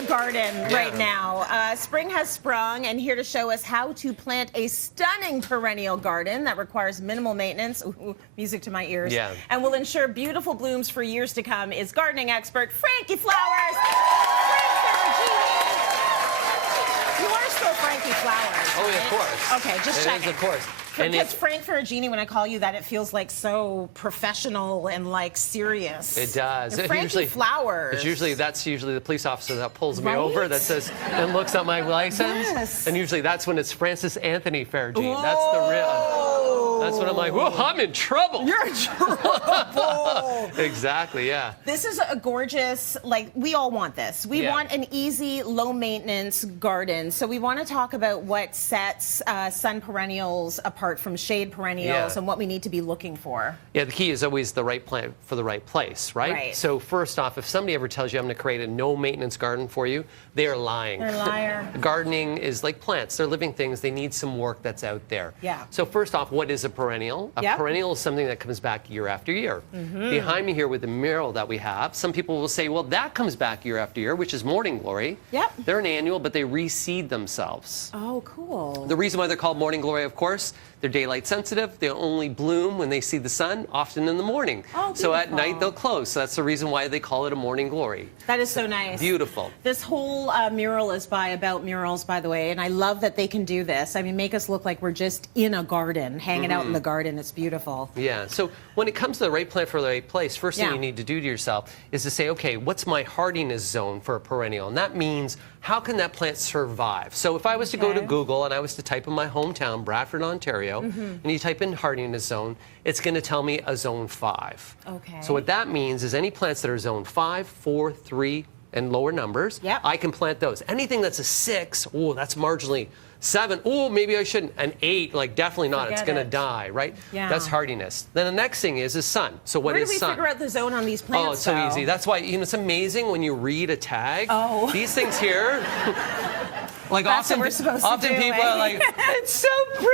the garden right now. Spring has sprung, and here to show us how to plant a stunning perennial garden that requires minimal maintenance, ooh, music to my ears, and will ensure beautiful blooms for years to come is gardening expert Frankie Flowers. You are still Frankie Flowers. Oh, yeah, of course. Okay, just checking. Of course. Because Frank Ferragine, when I call you that, it feels like so professional and like serious. It does. Frankie Flowers. That's usually the police officer that pulls me over that says and looks at my license. Yes. And usually that's when it's Francis Anthony Ferragine. Whoa. That's the real. That's when I'm like, whoa, I'm in trouble. You're in trouble. Exactly, yeah. This is a gorgeous, like, we all want this. We want an easy, low-maintenance garden. So we want to talk about what sets sun perennials apart from shade perennials and what we need to be looking for. Yeah, the key is always the right plant for the right place, right? So first off, if somebody ever tells you I'm going to create a no-maintenance garden for you, they are lying. They're a liar. Gardening is like plants. They're living things. They need some work that's out there. Yeah. So first off, what is a perennial? A perennial is something that comes back year after year. Behind me here with the mural that we have, some people will say, well, that comes back year after year, which is morning glory. Yep. They're an annual, but they reseed themselves. Oh, cool. The reason why they're called morning glory, of course, they're daylight sensitive. They only bloom when they see the sun, often in the morning. Oh, so at night they'll close. So that's the reason why they call it a morning glory. That is so nice. Beautiful. This whole mural is by About Murals, by the way, and I love that they can do this. I mean, make us look like we're just in a garden, hanging out in the garden. It's beautiful. Yeah. So when it comes to the right plant for the right place, first thing you need to do to yourself is to say, okay, what's my hardiness zone for a perennial? And that means, how can that plant survive? So if I was to go to Google and I was to type in my hometown, Bradford, Ontario, and you type in hardiness zone, it's going to tell me a zone 5. Okay. So what that means is any plants that are zone 5, 4, 3, and lower numbers, I can plant those. Anything that's a 6, oh, that's marginally 7, oh, maybe I shouldn't. An 8, like definitely not. It's going to die, right? Yeah. That's hardiness. Then the next thing is sun. So what is sun? Where do we figure out the zone on these plants? Oh, it's so easy. That's why, you know, it's amazing when you read a tag. Oh. These things here, like That's what we're supposed to do, people are like, it's so pretty.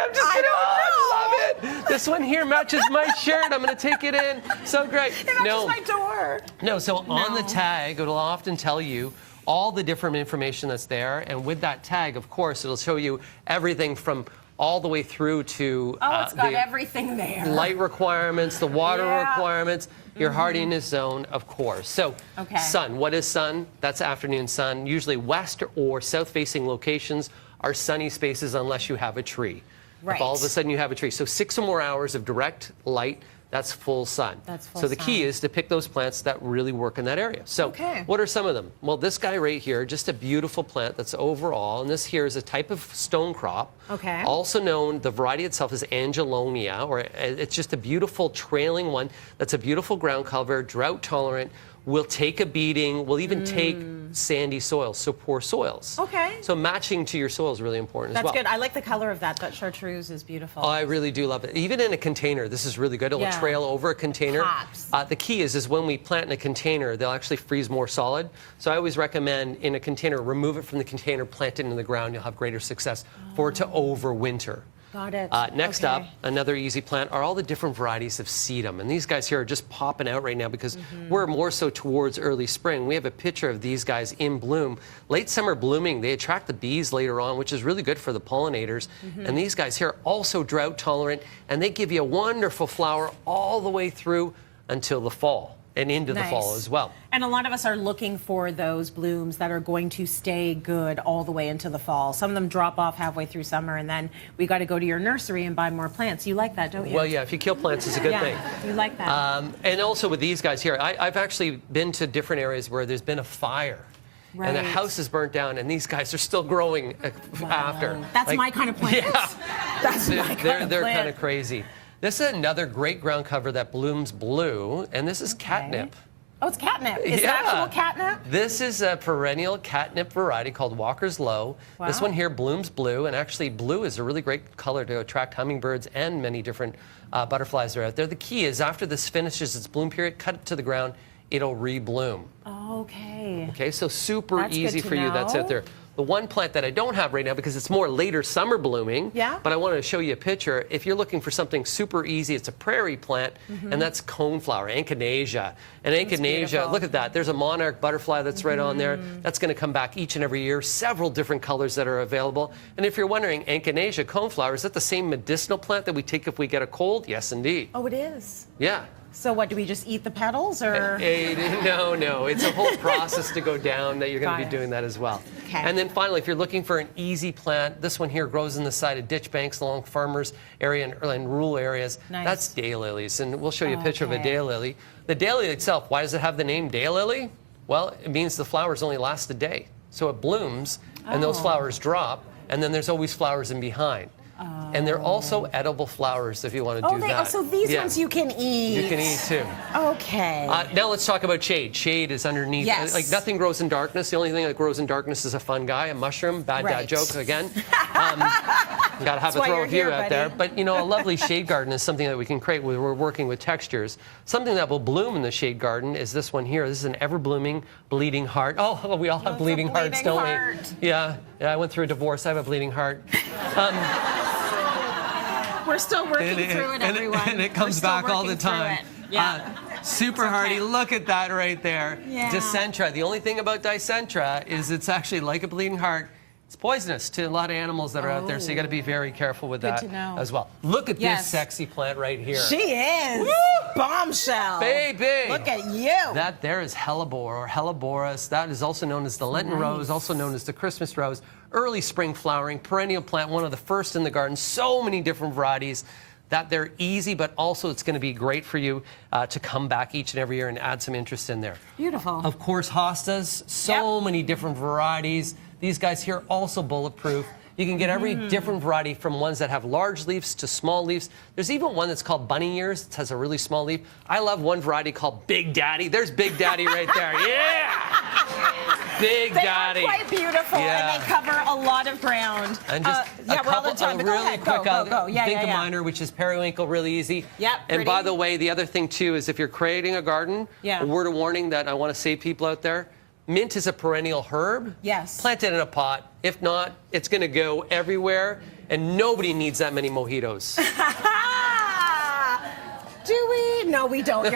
I'm just gonna, I love it. This one here matches my shirt. I'm gonna take it in. So great. It matches my door. No, so on the tag, it'll often tell you all the different information that's there, and with that tag, of course, it'll show you everything from all the way through to it's got everything there. Light requirements, the water requirements, your hardiness zone, of course. So sun, what is sun? That's afternoon sun. Usually west or south-facing locations are sunny spaces unless you have a tree. If all of a sudden you have a tree. So 6 or more hours of direct light, that's full sun. So the key is to pick those plants that really work in that area. So what are some of them? Well, this guy right here, just a beautiful plant that's overall, and this here is a type of stonecrop. Also known, the variety itself is Angelonia, or it's just a beautiful trailing one that's a beautiful ground cover, drought tolerant, will take a beating, will even take sandy soils, so poor soils. So matching to your soil is really important as well. That's good. I like the color of that. That chartreuse is beautiful. Oh, I really do love it. Even in a container, this is really good. It'll trail over a container. The key is when we plant in a container, they'll actually freeze more solid. So I always recommend in a container, remove it from the container, plant it in the ground. You'll have greater success for it to overwinter. Got it. Next up, another easy plant are all the different varieties of sedum. And these guys here are just popping out right now because we're more so towards early spring. We have a picture of these guys in bloom. Late summer blooming, they attract the bees later on, which is really good for the pollinators. And these guys here are also drought tolerant, and they give you a wonderful flower all the way through until the fall and into the fall as well. And a lot of us are looking for those blooms that are going to stay good all the way into the fall. Some of them drop off halfway through summer, and then we got to go to your nursery and buy more plants. You like that, don't you? Well, yeah, if you kill plants, it's a good thing. You like that. And also with these guys here, I've actually been to different areas where there's been a fire. And the house is burnt down, and these guys are still growing after. That's my kind of plants. That's my kind of plant. They're kind of crazy. This is another great ground cover that blooms blue, and this is catnip. Oh, it's catnip. Is it actual catnip? This is a perennial catnip variety called Walker's Low. This one here blooms blue, and actually blue is a really great color to attract hummingbirds and many different butterflies that are out there. The key is after this finishes its bloom period, cut it to the ground, it'll rebloom. Okay. Okay, so super That's easy good to for you. That's out know. there. The one plant that I don't have right now because it's more later summer blooming, but I wanted to show you a picture. If you're looking for something super easy, it's a prairie plant, and that's coneflower, echinacea. And echinacea, look at that. There's a monarch butterfly that's right on there. That's going to come back each and every year. Several different colors that are available. And if you're wondering, echinacea, coneflower, is that the same medicinal plant that we take if we get a cold? Yes, indeed. Oh, it is? Yeah. So what, do we just eat the petals, or? No. It's a whole process to go down that you're going to be doing that as well. Okay. And then finally, if you're looking for an easy plant, this one here grows in the side of ditch banks along farmers area and rural areas. Nice. That's daylilies, and we'll show you a picture of a daylily. The daylily itself, why does it have the name daylily? Well, it means the flowers only last a day. So it blooms, and those flowers drop, and then there's always flowers in behind. And they're also edible flowers if you want to do that. So these ones you can eat. You can eat too. Okay. Now let's talk about shade. Shade is underneath. Yes. Like nothing grows in darkness. The only thing that grows in darkness is a fungi, a mushroom. Bad dad joke again. Got to have a throw of you out there. But you know, a lovely shade garden is something that we can create where we're working with textures. Something that will bloom in the shade garden is this one here. This is an ever-blooming bleeding heart. Oh, we all have bleeding hearts, don't we? Yeah, I went through a divorce. I have a bleeding heart. We're still working through it, everyone. And it comes back all the time. Yeah. Super hardy. Look at that right there. Yeah. Dicentra. The only thing about Dicentra is it's actually like a bleeding heart. It's poisonous to a lot of animals that are out there, so you got to be very careful with that as well. Look at this sexy plant right here. She is. Woo! Bombshell. Baby. Look at you. That there is hellebore or helleborus. That is also known as the Lenten rose, also known as the Christmas rose. Early spring flowering, perennial plant, one of the first in the garden. So many different varieties. That they're easy, but also it's going to be great for you to come back each and every year and add some interest in there. Beautiful. Of course, hostas, so many different varieties. These guys here also bulletproof. You can get every different variety from ones that have large leaves to small leaves. There's even one that's called bunny ears. It has a really small leaf. I love one variety called Big Daddy. There's Big Daddy right there. Yeah! Big Daddy. They are quite beautiful, and they cover a lot of ground. And just a couple of really quick, think of minor, which is periwinkle, really easy. Yep. And by the way, the other thing too is if you're creating a garden, a word of warning that I want to save people out there. Mint is a perennial herb. Yes. Plant it in a pot. If not, it's going to go everywhere, and nobody needs that many mojitos. Do we? No, we don't.